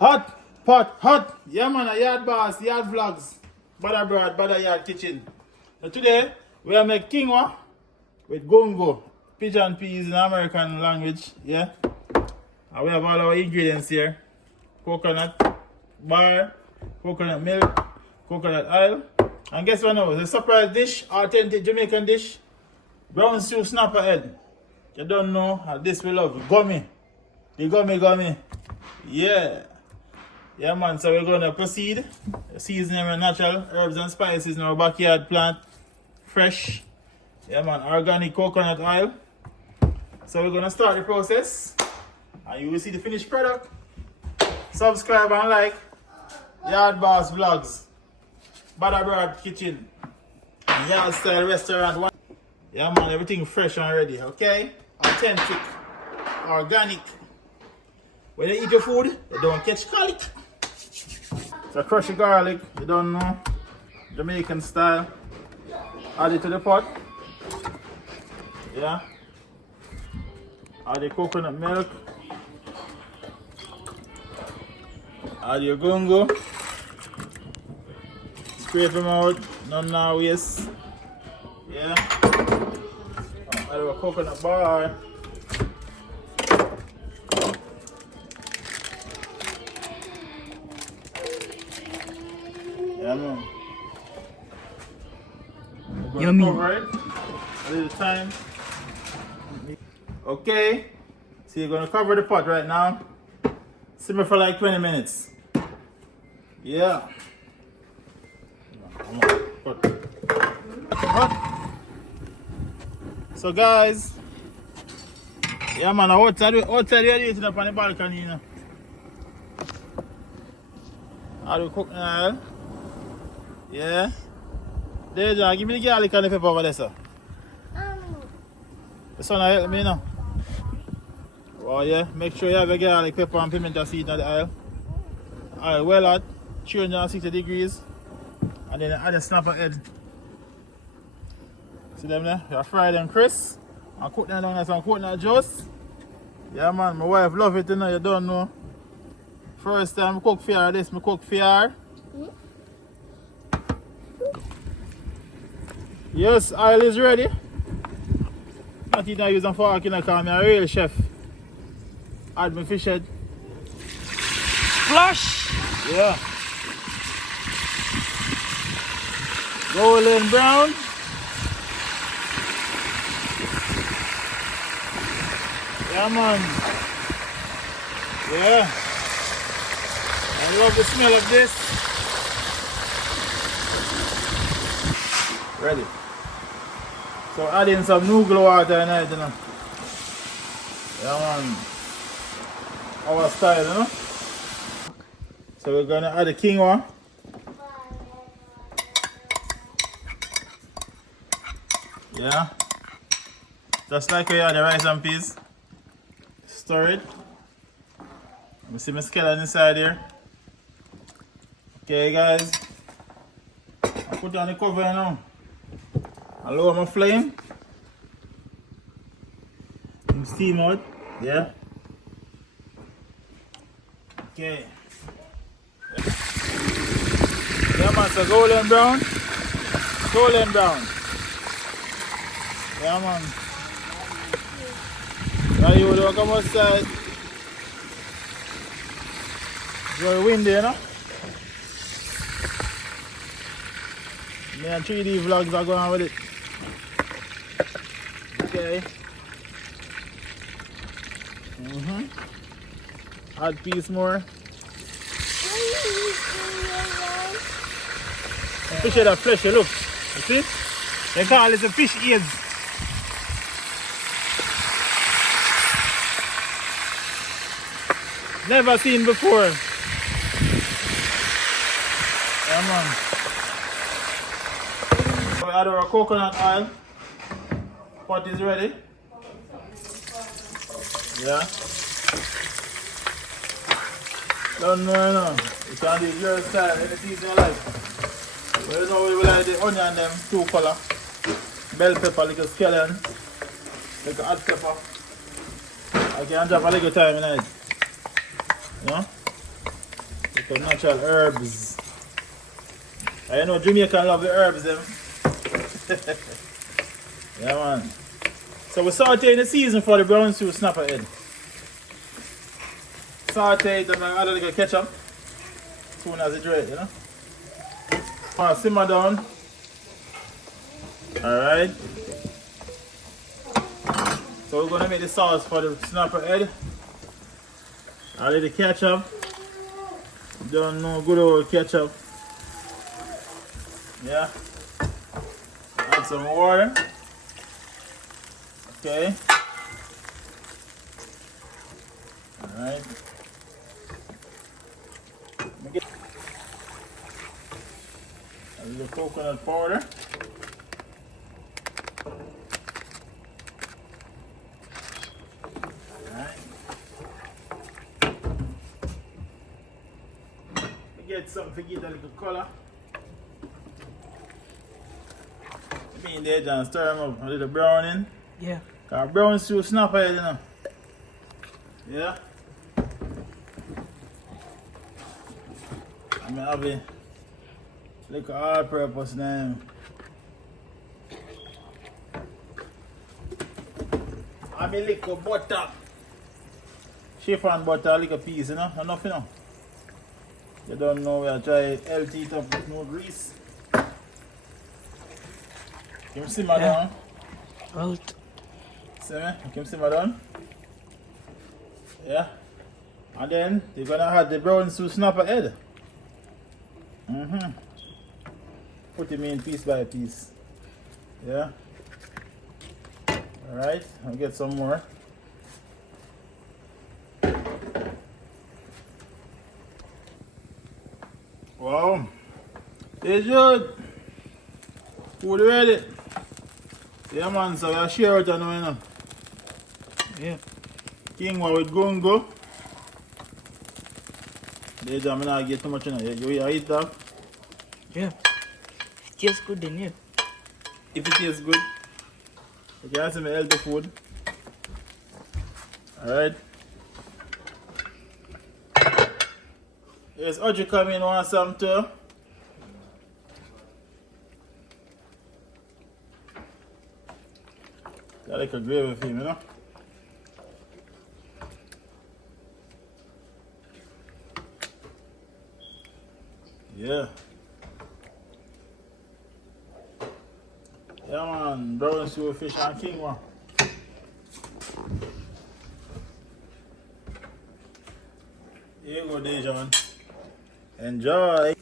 Hot, pot, hot. Yeah, man, a yard boss, yard vlogs. Bada bread, bada yard kitchen. So today, we are make quinoa with gungo. Pigeon peas in American language, yeah. And we have all our ingredients here. Coconut bar, coconut milk, coconut oil. And guess what now? It's a surprise dish, authentic Jamaican dish. Brown stew snapper head. You don't know how this we love. Gummy. The gummy. Yeah. Yeah, man, so we're going to proceed. Seasoning with natural herbs and spices in our backyard plant. Fresh. Yeah, man, organic coconut oil. So we're going to start the process. And you will see the finished product. Subscribe and like Yard Boss Vlogs. Bada Bread Kitchen. Yard Style Restaurant. Yeah, man, everything fresh and ready, okay? Authentic. Organic. When you eat your food, you don't catch colic. So crush the garlic, you don't know, Jamaican style. Add it to the pot. Yeah. Add the coconut milk. Add your gungo. Scrape them out, none now waste. Yeah. Add our coconut bar. Yeah, man. Yummy. Cover it a little time. Okay. So you're gonna cover the pot right now. Simmer for like 20 minutes. Yeah. Come on. Hot. So guys. Yeah, man. Outside we are eating up on the balcony, you know. How do we cook now? Yeah. There, John, give me the garlic and the pepper over there, sir. The son help me now. Oh yeah, make sure you have the garlic, pepper and pimento seed in the oil. Oil well hot, 360 degrees. And then add the snapper head. See them there? You fry them crisp. And cook them down with some coconut juice. Yeah man, my wife love it, you know, you don't know. First time I cook for her this, I cook for her. Yes, oil is ready. Not even using fork, you know, because I'm a real chef. Add my fish head. Flush! Yeah. Golden brown. Yeah, man. Yeah. I love the smell of this. Ready. So add in some noodle water in it, you know. Yeah, man. Our style, you know. So we're gonna add the quinoa. Yeah. Just like we add the rice and peas. Stir it. Let me see my skeleton inside here. Okay, guys. I put on the cover now. I lower my flame. Steam out. Yeah. Okay. Yeah, man, so golden brown. Golden brown. Yeah, man. Now you will come outside. It's very windy, you know. Me and 3D vlogs are going on with it. Okay. Add piece more. Fish head are fleshy, look. You see? They call it a fish ears. Never seen before. Yeah, man. So we add our coconut oil. Pot is ready. Yeah. Don't know, you know. You can do it your style, any season you like. But you know we like the onion them, 2 color. Bell pepper, little scallion. Little hot pepper. I can drop a little time in it. You know? Some natural herbs. I know Jamaican love the herbs, them. Yeah, man. So we saute in the season for the brown stew snapper head. Saute it and add a little ketchup as soon as it's ready, you know. Simmer down. Alright. So we're gonna make the sauce for the snapper head. Add a little ketchup. Don't know good old ketchup. Yeah. Add some water. Okay. Alright. A little coconut powder. Alright. Get something to get a little color. Be in there and stir them up a little browning. Yeah. Cause brown stew snapper head, you know. Yeah. I'm have a little all-purpose name. I'm a little butter. Chiffon butter, a little piece, you know. Enough, you know. You don't know where I try healthy it up with no grease. Can you simmer down? Out. See me? Can you simmer down? Yeah. And then you're gonna add the brown stew snapper head. Put them in piece by piece. Yeah. Alright, I'll get some more. Wow. It's good. Food ready. Yeah, man, so we'll share it now, you know. Yeah. Quinoa with gungo. There, I'm not get too much, you know. You eat that? Yeah. Tastes good then, yeah. If it tastes good, you can have some healthy food. Alright. Yes, Audrey come in, want some too. Got like a gravy for him, you know. Yeah. Yeah, man. Brown stew fish and quinoa. Here you go, Dejan. Enjoy.